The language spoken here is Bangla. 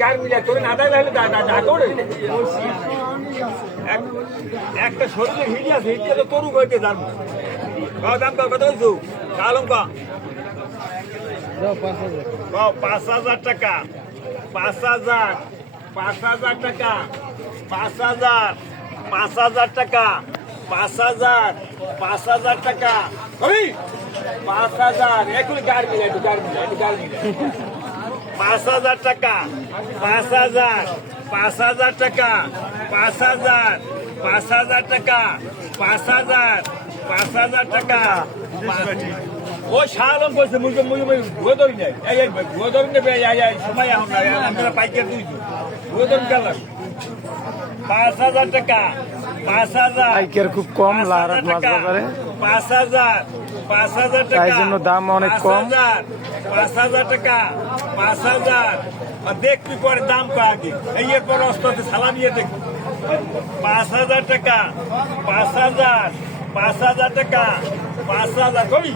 গার মিলে তোর না দেয় করে একটা শরীরে হিডি আছে হিডিয়া তো তরু গইতে জানবো দাম কত বলছো কালম কা 5,000 টাকা 5,000 5,000 টাকা 5,000 5,000 টাকা 5,000 5,000 টাকা ওই 5,000 এখন গার মিলে একটু গার মিলে 5,000 টাকা 5,000 5,000 টাকা 5,000 5,000 টাকা 5,000 5,000 টাকা ও শালম কইছে মুজে ভুয়া ধরি নাই এই ভুয়া ধরি নেবে সময় এখন না আমরা পাইকার দিয়েছি ভুয়া ধরি গেল 5,000 টাকা 5,000 পাইকার খুব কম লাহারাত মাছ বাজারে 5,000 5,000 টাকা তাই জন্য দাম অনেক কম 5,000 টাকা 5,000 আর দেখবি পরে দাম আগে এই এরপর অস্ত্রতে সালাম নিয়ে দেখবি 5,000 টাকা 5,000 5,000 টাকা 5,000 কবি